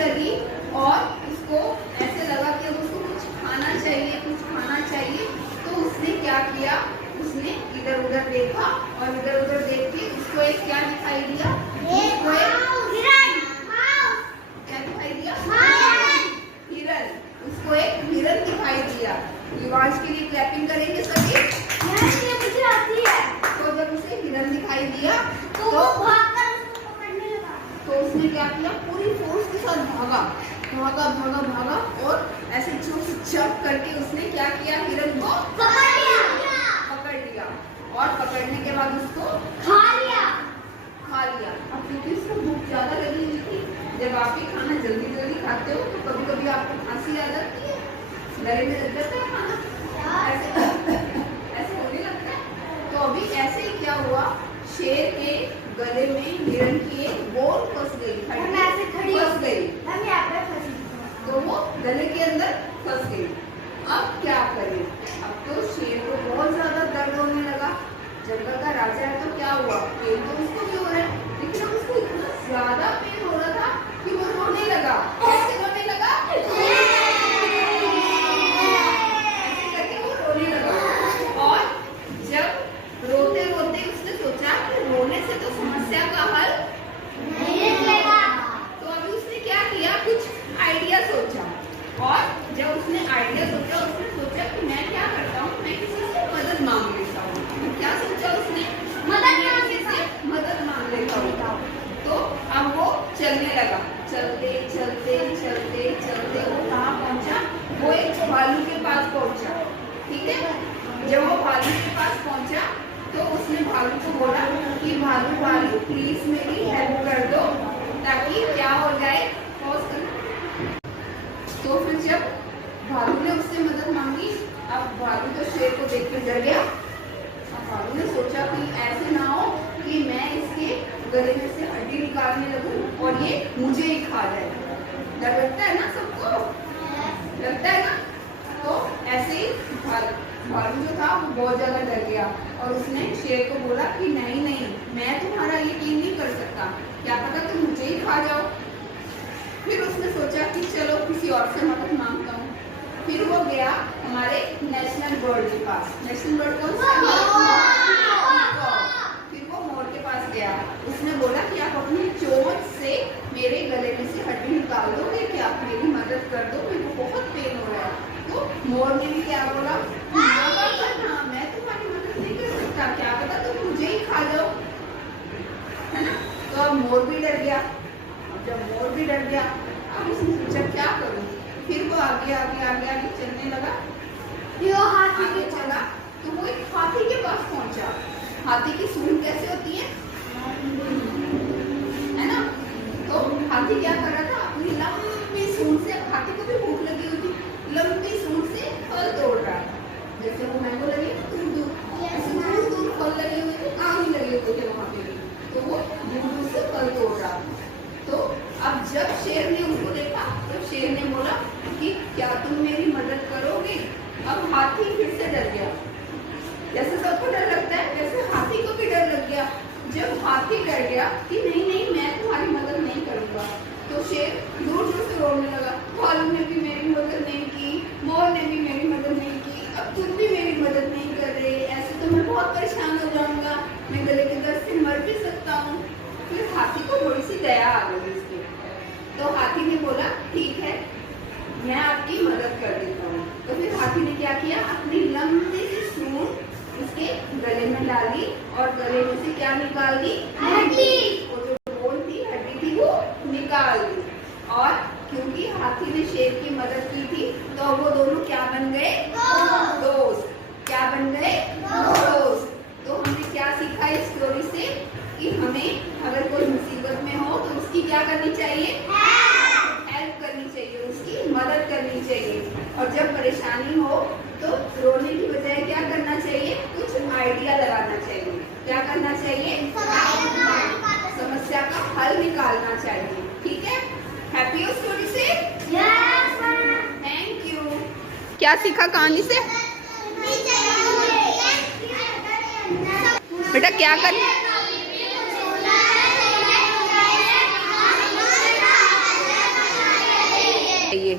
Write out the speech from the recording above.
लगी और उसको ऐसे लगा कि अब उसको कुछ खाना चाहिए। तो उसने क्या किया, उसने इधर उधर देखा और इधर उधर देख के उसको एक क्या दिखाई दिया, उसको क्या दिखाई दिया, हिरन। उसको एक हिरन दिखाई दिया। युवांश के लिए क्लैपिंग करेंगे सभी। मुझे आती है। तो जब उसे हिरन दिखाई दिया तो वो भागकर उसको पकड़ने लगा। तो उसने क्या किया, पूरी फोर्स के साथ भागा और ऐसे जंप करके उसने क्या किया, हिरन को पकड़ लिया और पकड़ने के बाद उसको खा लिया। अब क्योंकि उसको भूख ज्यादा लगी हुई थी, जब आप ही खाना जल्दी खाते हो तो कभी कभी आपको खांसी आ जाती है, गले में लग जाता है खाना, ऐसे होने लगता है। तो अभी ऐसे ही क्या हुआ, शेर के गले में हिरन की एक बोन फंस गई, तो वो गले के अंदर फंस गई। अब क्या करें, अब तो शेर को बहुत ज्यादा दर्द होने लगा। जंगल का राजा है तो क्या हुआ, पेन तो उसको भी हो रहा है, लेकिन अब उसको इतना ज्यादा पेन हो रहा था कि वो रोने लगा। कैसे रोने लगा, ऐसे करके वो रोने लगा। और जब रोते रोते उसने सोचा कि रोने से तो समस्या का हल नहीं निकलेगा, तो अभी उसने क्या किया, कुछ आइडिया सोचा। और जब उसने आइडिया सोचा, उसने सोचा कि मैं क्या करता हूँ, मैं किसी से मदद मांग लेता हूँ। क्या सोचा उसने, मदद मांग लेता हूँ। तो अब वो चलने लगा, चलते वो कहाँ पहुँचा, वो एक भालू के पास पहुँचा। ठीक है, जब वो भालू के पास पहुँचा तो उसने भालू को बोला कि भालू प्लीज मेरी हेल्प कर दो, ताकि क्या हो जाए, तो फिर जब भालू ने उससे मदद मांगी, अब भालू तो शेर को देखकर डर गया। अब भालू ने सोचा कि ऐसे ना हो कि मैं इसके गले में से हड्डी निकालने लगूं और ये मुझे ही खा जाए। डर लगता है ना सबको, लगता है ना। तो ऐसे ही भालू जो था वो बहुत ज्यादा डर गया और उसने शेर को बोला कि नहीं मैं तुम्हारा यकीन नहीं कर सकता, क्या पता तुम मुझे ही खा जाओ। फिर उसने सोचा कि चलो किसी और से मदद मांगता हूँ। फिर वो गया हमारे नेशनल बर्ड के पास। नेशनल बर्ड कौन सा है, फिर वो मोर के पास गया। उसने बोला कि आप अपनी चोंच से मेरे गले में से हड्डी निकाल दोगे क्या, आप मेरी मदद कर दो, मेरे को बहुत पेन हो रहा है। तो मोर ने भी क्या बोला, हाँ मैं तुम्हारी मदद नहीं कर सकता, क्या पता तुम मुझे ही खा जाओ, है ना। तो अब मोर भी डर गया। जब मोर भी डर गया, अब उसने सोचा क्या करूं। फिर वो आगे चलने लगा। आगे चला तो वो एक हाथी के पास पहुंचा। हाथी की सूंड कैसे होती है ना। तो हाथी क्या कर रहा था, अपनी लंबी सूंड से, हाथी को भी भूख लगी हुई थी, लंबी सूंड से फल तोड़ रहा था। जैसे वो मैंगो लगे दूर फल लगे हुए थे, आम ही लगे हुए थे वहां पे, तो वो दूर से फल तोड़ रहा था। तो अब जब शेर ने उसको देखा, तो शेर ने बोला कि क्या तुम मेरी मदद करोगे। अब हाथी फिर से डर गया, जैसे सबको डर लगता है वैसे हाथी को भी डर लग गया। जब हाथी डर गया कि नहीं मैं तुम्हारी मदद नहीं करूंगा, तो शेर दूर से रोने लगा। भालू ने भी मेरी मदद नहीं की, मोर ने भी मेरी मदद नहीं की, अब तुम भी मेरी मदद नहीं कर रहे, ऐसे तो मैं बहुत परेशान हो जाऊंगा, मैं गले के दर्द से मर भी सकता हूँ। फिर हाथी को थोड़ी सी दया आ गई इसके, तो हाथी ने बोला ठीक है मैं आपकी मदद कर देता हूँ। तो फिर हाथी ने क्या किया, अपनी लंबी सी सूंड उसके गले में डाली और गले में से क्या निकाल दी, हड्डी। वो जो बोन थी, हड्डी थी, वो निकाल दी। और क्योंकि हाथी ने शेर की मदद की थी, तो वो दोनों क्या बन गए, दोस्त। क्या बन गए, दोस्त। तो हमने क्या सीखा इस स्टोरी से कि हमें अगर कोई मुसीबत में हो तो उसकी क्या करनी चाहिए, हेल्प करनी चाहिए, उसकी मदद करनी चाहिए। और जब परेशानी हो तो रोने की बजाय क्या करना चाहिए, कुछ आइडिया लगाना चाहिए। क्या करना चाहिए, समस्या का हल निकालना चाहिए। ठीक है, हैप्पी हो स्टोरी से? Yes thank you. क्या सीखा कहानी से बेटा, क्या करना, ये